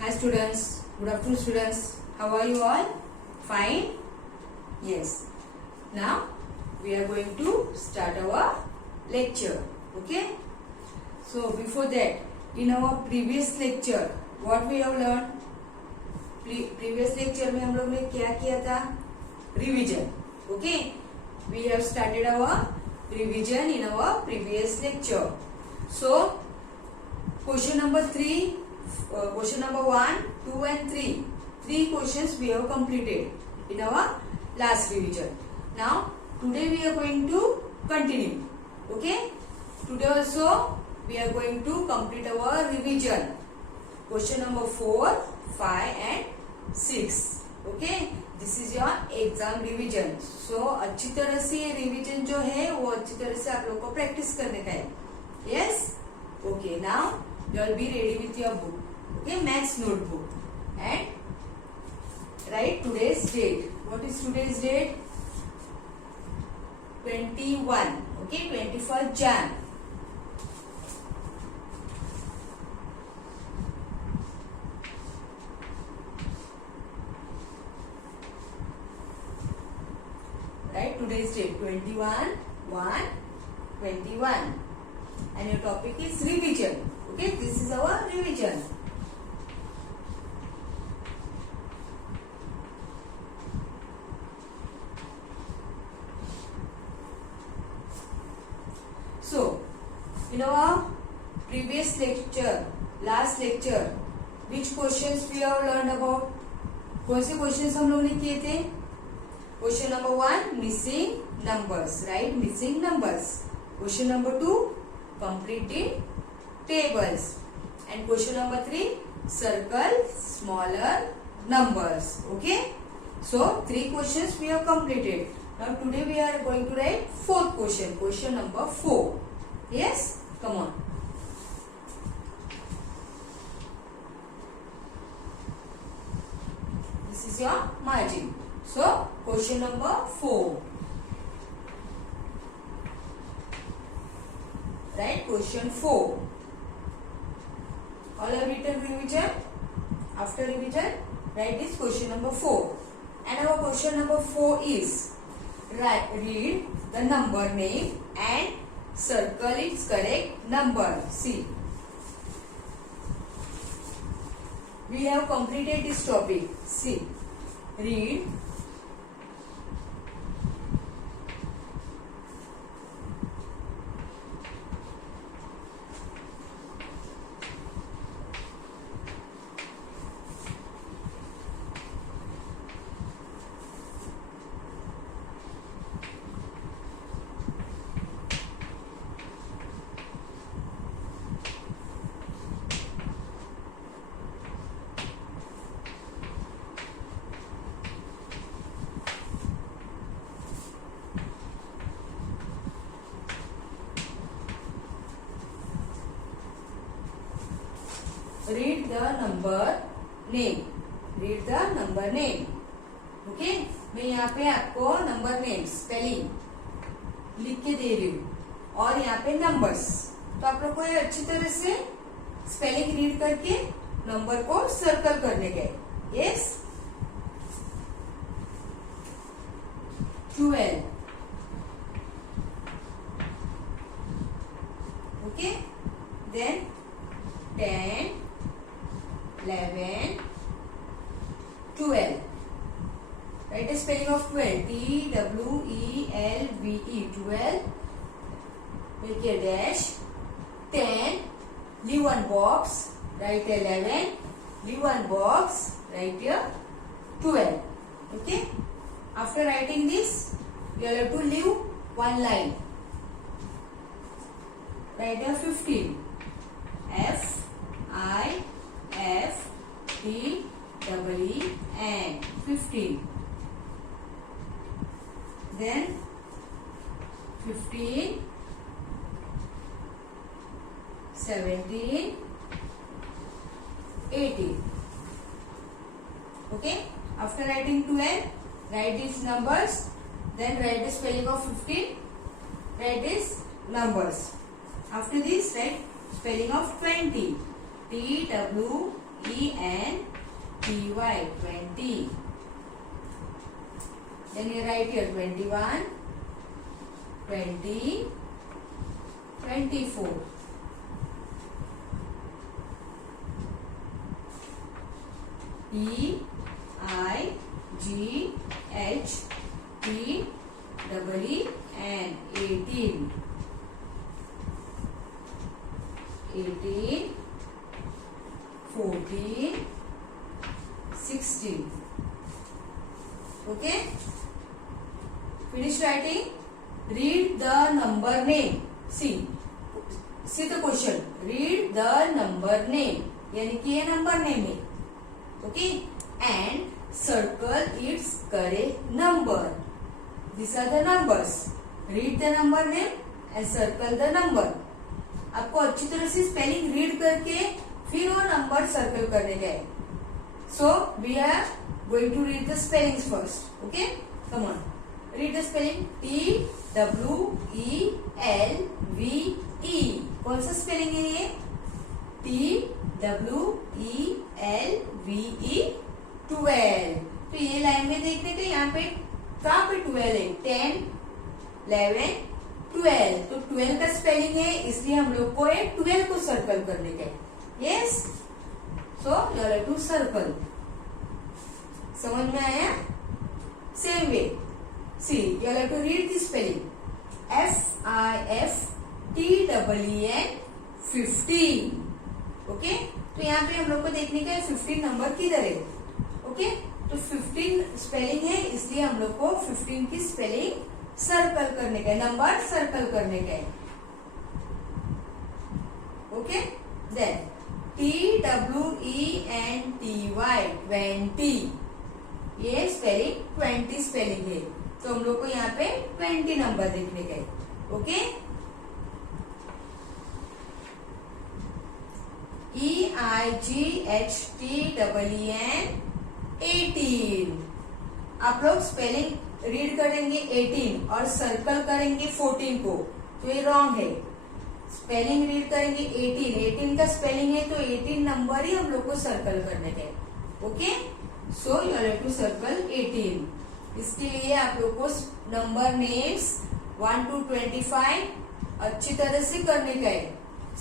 Hi students, good afternoon students. How are you all? Fine? Yes. Now we are going to start our lecture. Okay? So before that, in our previous lecture, what we have learned? Previous lecture में हम लोग ने क्या किया था? Revision. Okay? We have started our revision in our previous lecture. So question number 3, question number 1, 2 and 3. 3 questions we have completed in our last revision. Now today we are going to continue. Okay? Today also we are going to complete our revision. Question number 4, 5 and 6. Okay? This is your exam revision. So अच्छी तरह से ये revision जो है वो अच्छी तरह से आप लोग को practice करने का है. Yes? Okay. Now you will be ready with your book. Okay, maths notebook, and write today's date. What is today's date? 21. Okay, 21st Jan. Right, today's date 21/1/21, and your topic is revision. Okay, this is our revision. So, in our previous lecture, last lecture, which questions we have learned about? कौन से questions हम लोग ने किए थे? Question number 1, missing numbers, right? Missing numbers. Question number 2, complete tables. And question number 3, circle smaller numbers. Okay? So 3 questions we have completed. Now today we are going to write 4th question. Question number 4. Yes? Come on. This is your margin. So question number 4. Right? Question 4. All are written revision. After revision, write this question number 4. And our question number 4 is, read the number name and circle its correct number. See, we have completed this topic. See, read read the number name. Read the number name. Okay? मैं यहाँ पे आपको number name spelling लिख के दे रही हूँ और यहाँ पे नंबर्स. तो आप लोग को ये अच्छी तरह से स्पेलिंग रीड करके नंबर को सर्कल करने का है. यस? 12. Okay? Then 10, 11, 12. Write the spelling of 12. T-W-E-L-V-E. 12. Make a dash. 10. Leave one box. Write 11. Leave one box. Write here 12. Okay? After writing this, you have to leave one line. Write here 15. F-I-F-T-E-E-N. 15. Then 15, 17, 18. Okay? After writing 12, write these numbers. Then write the spelling of 15. Write these numbers. After this, write spelling of 20. TWENTY, 20. Then you write here 21, 20, 24. EIGHTEEN, 18, 18, 14, 16. Okay, finish writing. Read the number name. See the question. Read the number name, यानी कि ये number name है. Okay, and circle its correct number. These are the numbers. Read the number name and circle the number. आपको अच्छी तरह से spelling read करके फिर वो नंबर सर्कल करने का है. So we are going to read the spellings first. Okay, come on. Read the spelling. TWELVE. कौन सा स्पेलिंग है ये? TWELVE, 12. तो ये लाइन में देखने का यहाँ पे कहाँ पे 12 है? 10, 11, 12. तो 12 का स्पेलिंग है, इसलिए हम लोग को 12 को सर्कल करने का है. Yes, so you have to circle. समझ में आया? Same way. See you have to read the spelling. FIFTEEN, 15. Okay, तो यहाँ पे हम लोग को देखने का है 15 नंबर किधर है. ओके, तो 15 स्पेलिंग है, इसलिए हम लोग को 15 की स्पेलिंग सर्कल करने का है, नंबर सर्कल करने का है. Okay, then TWENTY, 20. ये स्पेलिंग 20 स्पेलिंग है, तो हम लोग को यहाँ पे 20 नंबर देखने का है. Okay, EIGHTEEN, 18. आप लोग स्पेलिंग रीड करेंगे 18 और सर्कल करेंगे 14 को, तो ये रॉन्ग है. स्पेलिंग रीड करेंगे 18 का स्पेलिंग है, तो 18 नंबर ही हम लोग को सर्कल करने का है. Okay, so you have to circle 18. इसके लिए आप लोग को नंबर नेम्स 1 to 25 अच्छी तरह से करने का है.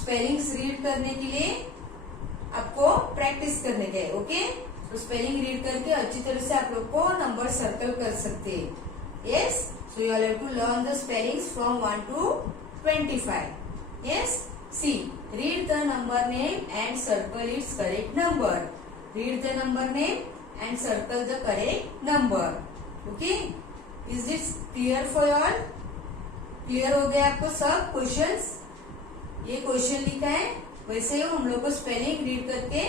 स्पेलिंग्स रीड करने के लिए आपको प्रैक्टिस करने का है. ओके, तो स्पेलिंग रीड करके अच्छी तरह से आप लोग को नंबर सर्कल कर सकते हैं. Yes, so you have to learn the spellings from 1 to 25. Yes, see read the number name and circle its correct number. Read the number name and circle the correct number. Okay, is this clear for all? Clear हो गया आपको सब क्वेश्चंस? ये क्वेश्चन लिखा है, वैसे ही हम लोग को स्पेलिंग रीड करके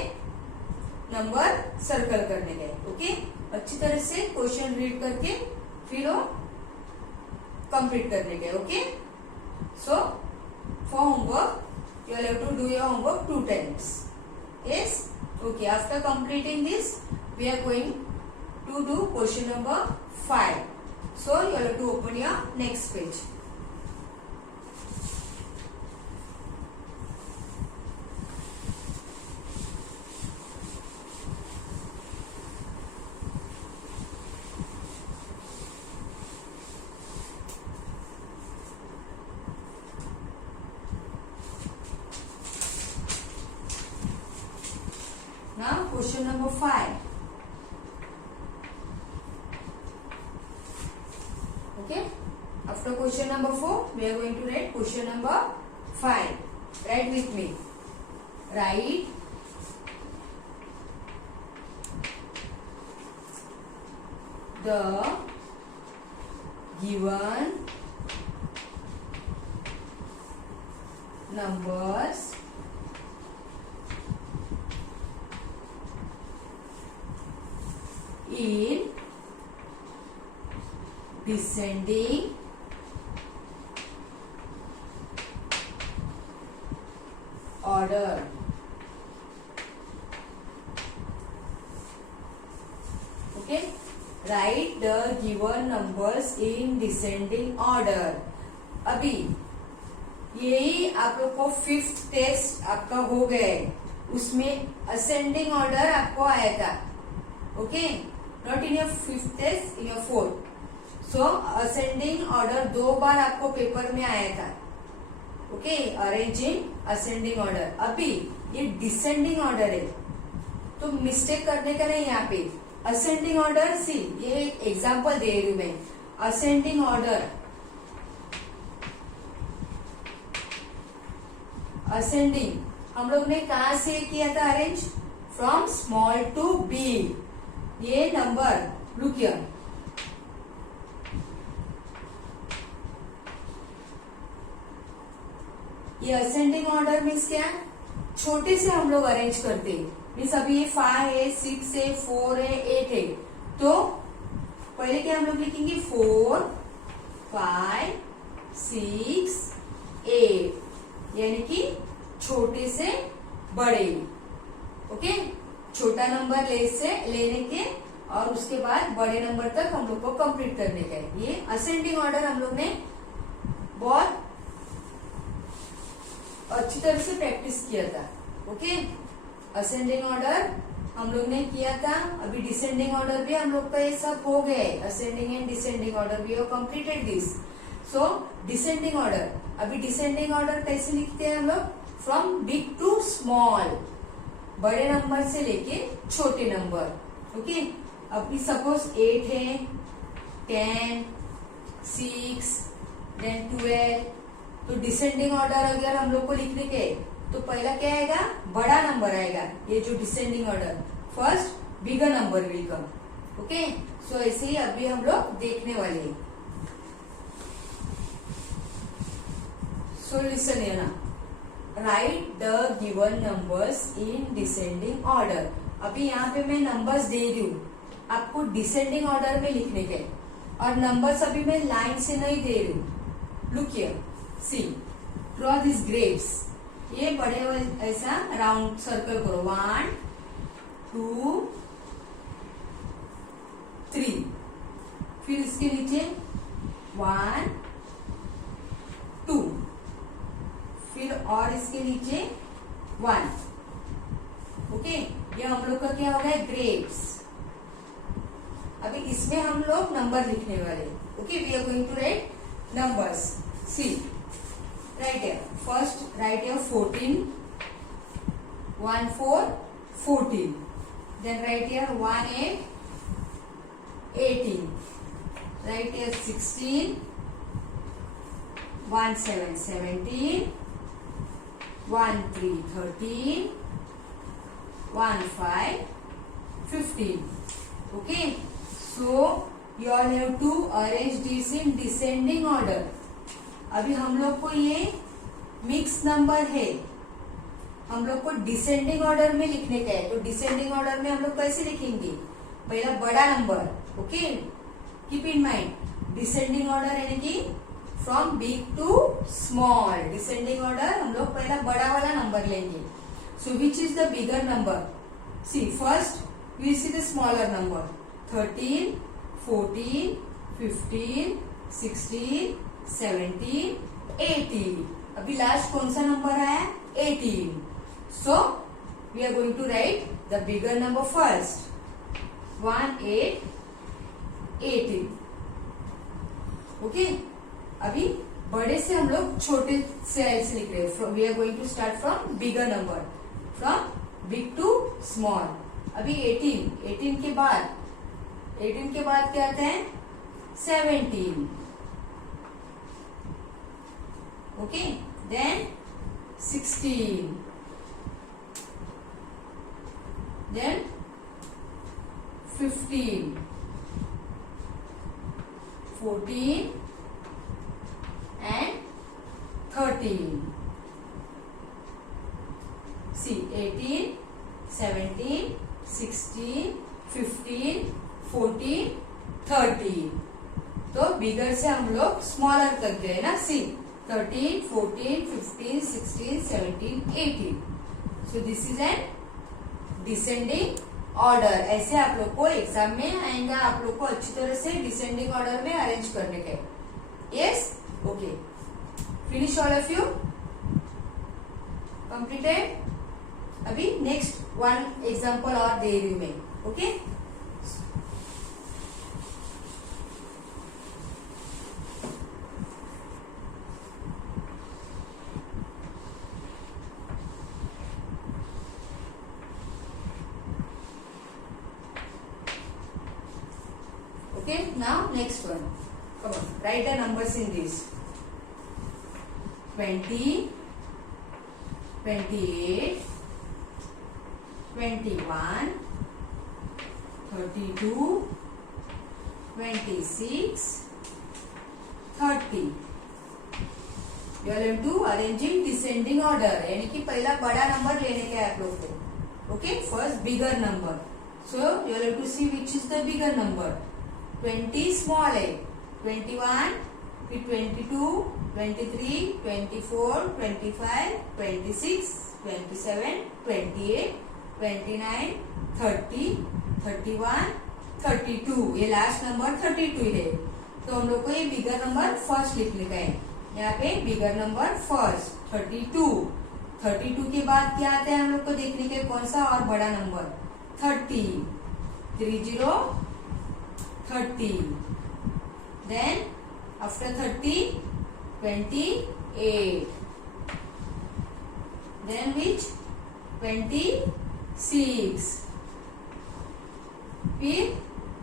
नंबर सर्कल करने का है. ओके, अच्छी तरह से क्वेश्चन रीड करके फिर वो कंप्लीट करने का है. Okay, so for homework you will have to do your homework 2 times. Yes, okay, after completing this we are going to do question number 5. So you will have to open your next page. Now question number 5. Okay, after question number 4 we are going to write question number 5. Write with me. Write the given numbers in descending order. Okay, write the given numbers in descending order. अभी यही आप लोग को 5th test आपका हो गया है. उसमें असेंडिंग ऑर्डर आपको आया था, okay, not in your fifth test, in your fourth. So ascending order 2 बार आपको पेपर में आया था, okay, arrange in ascending order. अभी ये डिसेंडिंग ऑर्डर है, तो मिस्टेक करने का नहीं यहाँ पे। असेंडिंग ऑर्डर, सी ये एक एग्जाम्पल दे रही हूं मैं। असेंडिंग ऑर्डर, असेंडिंग हम लोग ने कहा से किया था arrange, from small to big. ये नंबर लुक हियर, ये असेंडिंग ऑर्डर मीन्स क्या, छोटे से हम लोग अरेंज करते हैं। मीन्स अभी ये 5 है, 6 है, 4 है, 8 है, तो पहले क्या हम लोग लिखेंगे 4, 5, 6, 8, यानी कि छोटे से बड़े, ओके। छोटा नंबर लेने के और उसके बाद बड़े नंबर तक हम लोग को कंप्लीट करने का है। ये असेंडिंग ऑर्डर हम लोग ने बहुत अच्छी तरह से प्रैक्टिस किया था, ओके। असेंडिंग ऑर्डर हम लोग ने किया था। अभी डिसेंडिंग ऑर्डर भी हम लोग का ये सब हो गया है। Ascending and descending order we have completed this. So descending order, अभी डिसेंडिंग ऑर्डर कैसे लिखते हैं हम लोग, फ्रॉम बिग टू स्मॉल, बड़े नंबर से लेके छोटे नंबर, ओके। अभी सपोज 8 है, 10, 6, देन 12, तो डिसेंडिंग ऑर्डर अगर हम लोग को लिखने के तो पहला क्या आएगा, बड़ा नंबर आएगा। ये जो descending order, first bigger number will come, okay. So ऐसे ही अभी हम लोग देखने वाले हैं। सो लिसन है ना, right the given numbers in descending order. अभी यहाँ पे मैं नंबर्स दे रही हूँ आपको डिसेंडिंग ऑर्डर में लिखने के, और नंबर्स अभी मैं लाइन से नहीं दे रही हूँ। Look here, see, draw this grapes. ये बड़े ऐसा राउंड सर्कल करो, 1, 2, 3, फिर इसके नीचे 1, 2, फिर और इसके नीचे 1, ओके। ये हम लोग का क्या हो गया, ग्रेप्स। अभी इसमें हम लोग नंबर लिखने वाले, okay. We are going to write numbers. See, write here. First write here 14, 1, 4, 14. Then write here 1, 8, 18. Write here 16, 1, 7, 17, 1, 3, 13, 1, 5, 15. Okay. So you all have to arrange this in descending order. अभी हम लोग को ये मिक्स नंबर है, हम लोग को descending order में लिखने का है। तो डिसेंडिंग ऑर्डर में हम लोग कैसे लिखेंगे, पहला बड़ा number, okay. Keep in mind descending order यानी कि from big to small. Descending order हम लोग पहला बड़ा वाला नंबर लेंगे। So which is the bigger number, see first we see the smaller number, 13, 14, 15, 16, 17, 18। अभी लास्ट कौन सा नंबर आया, 18। So we are going to write the bigger number first, 1, 8, 18, okay. अभी बड़े से हम लोग छोटे से ऐसे लिख रहे हैं। We are going to start from bigger number, from big to small. अभी 18 के बाद क्या आता है, 17, ओके। देन 16, देन 15, 14 and 13. See, 18, 17, 16, 15, 14, 13. तो बिगर से हम लोग स्मॉलर तक गए ना। सी, 13, 14, 15, 16, 17, 18. So this is an descending order. ऐसे आप लोग को एग्जाम में आएगा, आप लोग को अच्छी तरह से डिसेंडिंग ऑर्डर में अरेंज करने के। Yes, okay, finish all of you, completed. अभी नेक्स्ट वन एग्जाम्पल और दे रही हूं मैं. Okay, okay, now next one. Come on, write the numbers in this. 20, 28, 21, 32, 26, 30. You are going to arrange in descending order. यानी कि पहला बड़ा नंबर लेने का है आप लोग को. Okay, first bigger number. So you are going to see which is the bigger number. 20 small है, 21, फिर 22, 23, 24, 25, 26, 27, 28, 29, 30, 31, 32. ये लास्ट नंबर 32 है. तो हम लोग को ये बिगर नंबर फर्स्ट लिखने का है. यहाँ पे बिगर नंबर फर्स्ट 32. 32 के बाद क्या आता है हम लोग को देखने के कौन सा और बड़ा नंबर 30. 30. Then after 30, 28. Then which 26. फिर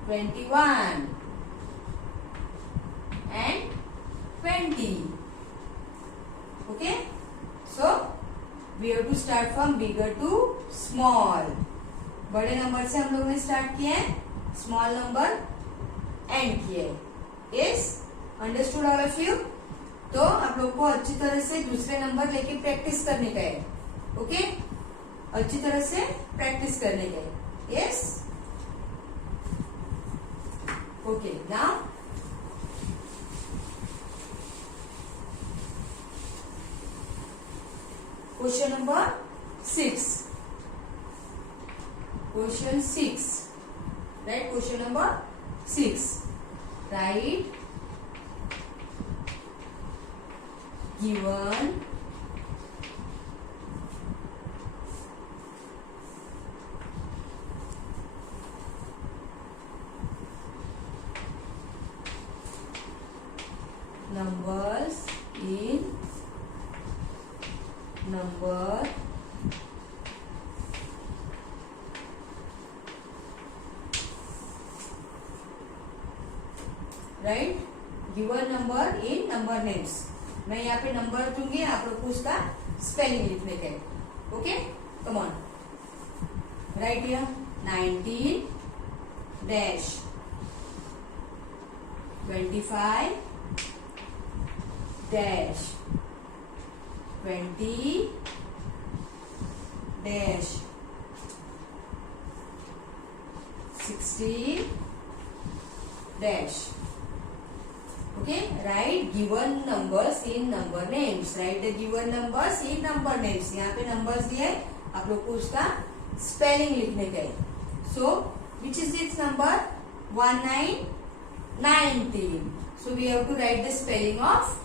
21 and 20. Okay, so we have to start from bigger to small. बड़े नंबर से हम लोग ने स्टार्ट किया है, स्मॉल नंबर एंड किया है. Yes, understood all of you. तो आप लोग को अच्छी तरह से दूसरे नंबर लेके प्रैक्टिस करने का है. ओके, अच्छी तरह से प्रैक्टिस करने का है. Yes, okay. Now question number 6. Question 6. Right, question number 6. Write given numbers in number right. Given number in number names. मैं यहाँ पे नंबर दूंगी, आप लोग को उसका स्पेलिंग लिखने का है. Okay, come on, right here 19 डैश 25 डैश 20 डैश 60 dash. Okay, write given numbers in number names. Write the given numbers in number names. यहाँ पे numbers दिए, आप लोग को उसका spelling लिखने का है. So, which is its number? 19, 19. So we have to write the spelling of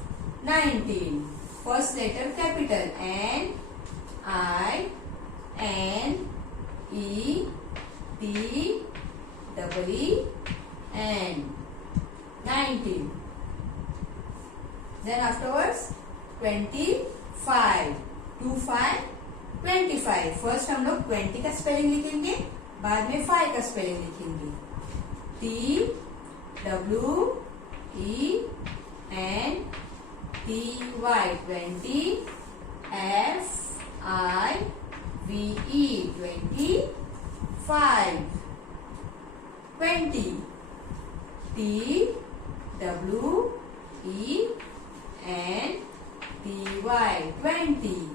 19. First letter capital N, I, N, E, T, double E, N. 19. Then afterwards 25. 25, 25. First हम लोग 20 का स्पेलिंग लिखेंगे, बाद में 5 का स्पेलिंग लिखेंगे. T, W, E, N, T, Y. 20. F, I, V, E. 25. 20. T, W, E, N, T, Y. 20.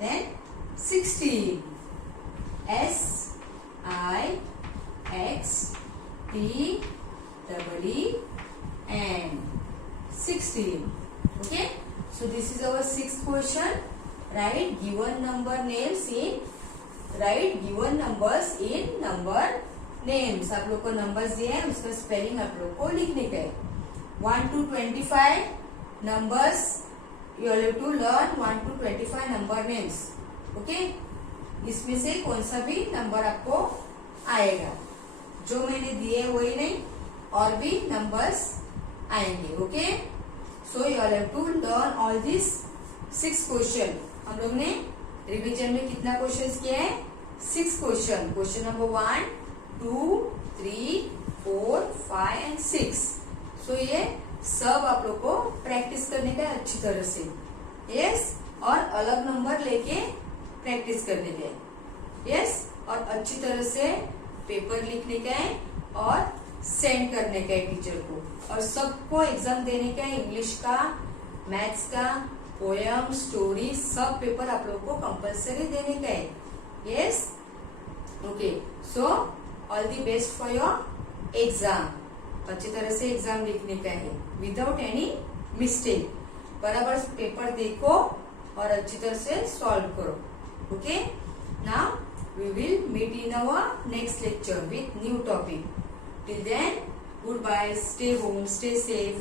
Then 16. S, I, X, T, double E, N. 16. Okay. So this is our sixth question. Write given number names in. Write given numbers in number names. आप लोग को नंबर्स दिए हैं, उसका स्पेलिंग आप लोग को लिखने का है. 1 to 25 numbers. You have to learn 1 to 25 number names. Okay. इसमें से कौन सा भी नंबर आपको आएगा, जो मैंने दिए वही नहीं, और भी नंबर्स आएंगे. Okay, so you have to learn all this 6 question. हम लोग ने रिवीजन में कितना क्वेश्चन किया है? 6 क्वेश्चन. क्वेश्चन नंबर 1, 2, 3, 4, 5 एंड 6. सो ये सब आप लोग को प्रैक्टिस करने का अच्छी तरह से. यस, और अलग नंबर लेके प्रैक्टिस करने का है. यस, और अच्छी तरह से पेपर लिखने का है और सेंड करने का है टीचर को. और सबको एग्जाम देने का है. इंग्लिश का, मैथ्स का, पोयम, स्टोरी, सब पेपर आप लोग को कंपल्सरी देने का है. Yes, okay. So all the best for your exam. अच्छी तरह से एग्जाम लिखने का है विदाउट एनी मिस्टेक. बराबर पेपर देखो और अच्छी तरह से सॉल्व करो. Okay, now we will meet in our next lecture with new topic. Till then, goodbye, stay home, stay safe.